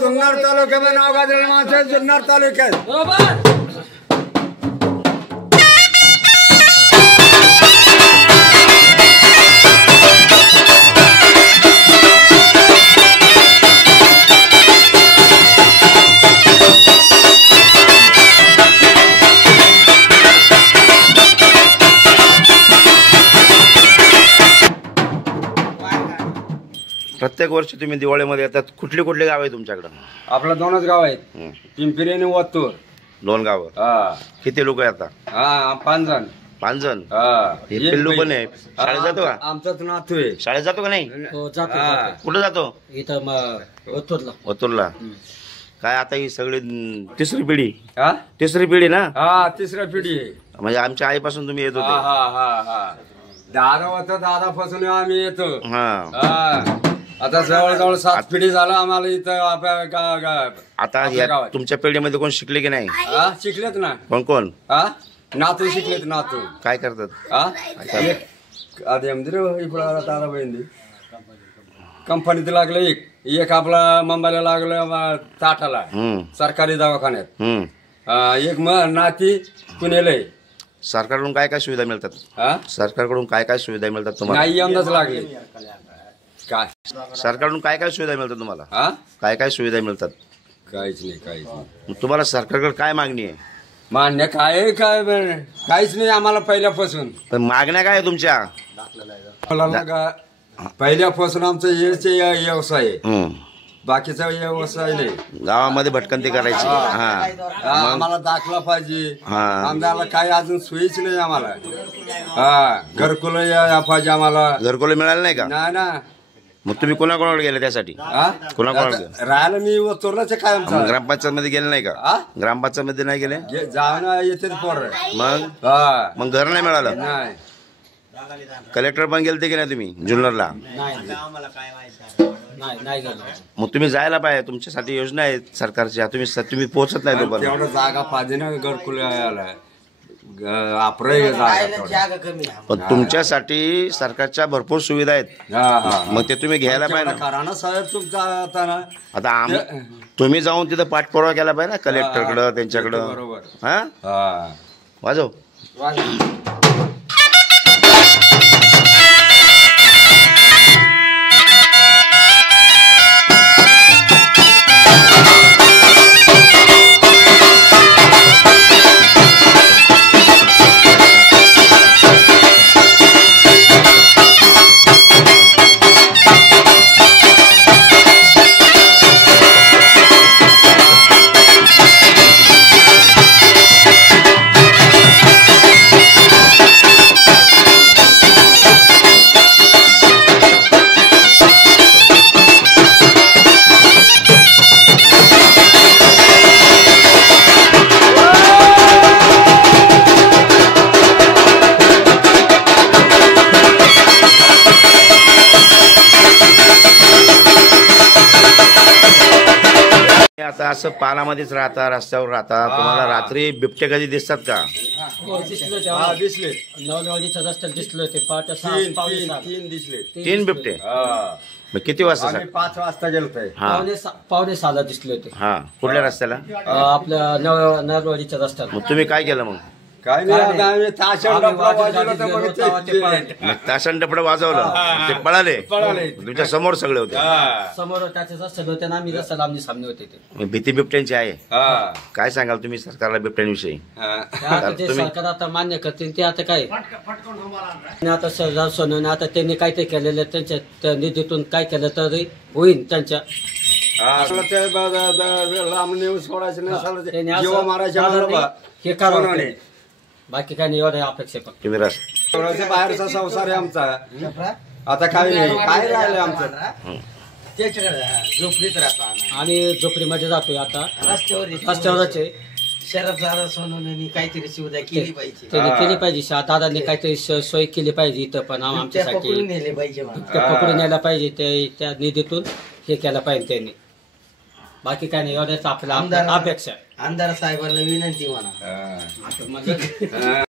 जुन्नर तालुक्यामध्ये नाव गाजलेलं माणसं जुन्नर तालुक्यात बरोबर। प्रत्येक वर्षी तुम्ही दिवाळीमध्ये येतात, कुठली कुठली गाव आहे तुमच्याकडे? आपलं दोनच गाव आहेत, पिंपरी आणि वत्तूर, दोन गाव। किती लोक येतात? 5 जण। 5 जण? हे पिल्लू पण आहे, शाळेत जातो का? आमचाच नातू आहे, शाळेत जातो का नाही? कुठं जातो? इथं वत्तूरला। वत्तूरला काय आता ही सगळी तिसरी पिढी? तिसरी पिढी ना? तिसरी पिढी म्हणजे आमच्या आईपासून तुम्ही येत होते? दादा होता, दादापासून आम्ही येतो। आता जवळजवळ 7 पिढी झाला आम्हाला इथं। आता तुमच्या पिढीमध्ये कोण शिकले की नाही? शिकलेत ना। कोण कोण? नातू शिकलेत। नातू काय करतात? दादा बहिणी कंपनीत लागलं, एक आपला मुंबईला लागलं ताटाला सरकारी दवाखान्यात, एक नाती पुण्याला। सरकारकडून काय काय सुविधा मिळतात? सरकारकडून काय काय सुविधा मिळतात तुम्हाला? नाही यंदाच लागले काय? सरकारकडून काय काय सुविधा मिळतात तुम्हाला? काय काय सुविधा मिळतात? काहीच नाही, काहीच नाही। तुम्हाला सरकारकडे काय मागणी आहे? मान्य काय काय काहीच नाही आम्हाला पहिल्यापासून। मागण्या काय तुमच्या? पहिल्यापासून आमचं हेच व्यवसाय आहे, बाकीचा व्यवसाय नाही। गावामध्ये भटकंती करायची। आम्हाला दाखला पाहिजे, आम्हाला काय अजून सोयीच नाही आम्हाला। घरकुल पाहिजे आम्हाला। घरकुल मिळालं नाही का? नाही ना। मग तुम्ही कोणाकोणाकडे गेले त्यासाठी? कोणाकोणाकडे राहायला? मी वतूरलाच काय आमचा। ग्रामपंचायत मध्ये गेले नाही का? ग्रामपंचायत मध्ये नाही गेले? जाऊन येते पोर। मग घर नाही मिळालं? नाही। कलेक्टर पण गेलते की नाही तुम्ही जुन्नरला? मग तुम्ही जायला पाहिजे, तुमच्यासाठी योजना आहेत सरकारच्या, तुम्ही पोहोचत नाही तोपर्यंत। तेवढं जागा पाहिजे ना घरकुल। पण तुमच्यासाठी सरकारच्या भरपूर सुविधा आहेत, मग ते तुम्ही घ्यायला पाहिजे साहेब तुमचा। आता तुम्ही जाऊन तिथं पाठपुरावा केला पाहिजे ना कलेक्टरकडं, त्यांच्याकडं। बरोबर। वाजव। असं पानामध्येच राहता, रस्त्यावर राहता, तुम्हाला रात्री बिबटे कधी दिसतात का? हा, दिसले नवलवाडीच्या रस्त्यात दिसलं ते पहाटे तीन दिसले. 3 बिबटे. हा. मग किती वाजता आम्ही 5 वाजता गेलतोय. हा पावणे 6ला दिसले होते हा कुठल्या रस्त्याला? आपल्या नवलवाडीच्या रस्त्यात. मग तुम्ही काय केलं मग? काय नाही, आता आम्ही ताशा आम्ही डबा वाजत वाजवला तर गाडीत मग गेलो, तेव्हा ते पळाले. मग तासन डपडं वाजवलं, ते पळाले. तुमच्या समोर सगळे होते. हा. समोर त्याचे रस्ते होते ना, आम्ही रस्त्याला आमने सामने होते ते. मग भीती बिबट्यांची आहे. हा. काय सांगाल तुम्ही सरकारला बिबट्यांविषयी? हा. आता ते तुम्ही- सरकार आता मान्य करतील ते आता काय आणि आता सरदार सोनवणे आता त्यांनी काय ते केलेलं आहे, त्यांच्या त्या निधीतून काय केलं तरी होईल त्यांच्या. हा. ते लांब नेऊन सोडायचं नाही, त्यांनी सगळं असं जीव मारायच्या दादांनी म्हणलं बा. हे करावं सोनवणे. ते. बाकी काय नाही, एवढं अपेक्षा फक्त. तुम्ही थोडासा बाहेरचा संसार आहे आमचा. आता काय नाही, काय राहिलं आमचं. झोपडीत राहतो आणि झोपडीमध्ये जातोय आता, रस्त्यावरच आहे. शरद सोनवणे काहीतरी सुविधा केली पाहिजे. त्यांनी केली पाहिजे, दादांनी काहीतरी सोय केली पाहिजे इथं पण आमच्यासाठी. पकडून नेले पाहिजे म्हणा. ते पकडून यायला पाहिजे, त्या निधीतून हे केलं पाहिजे त्यांनी. बाकी काय नाही, एवढ्याच आपल्या आमदार- अपेक्षा आहे. आमदार साहेबांना विनंती म्हणा. हा. आता म्हणजे हा.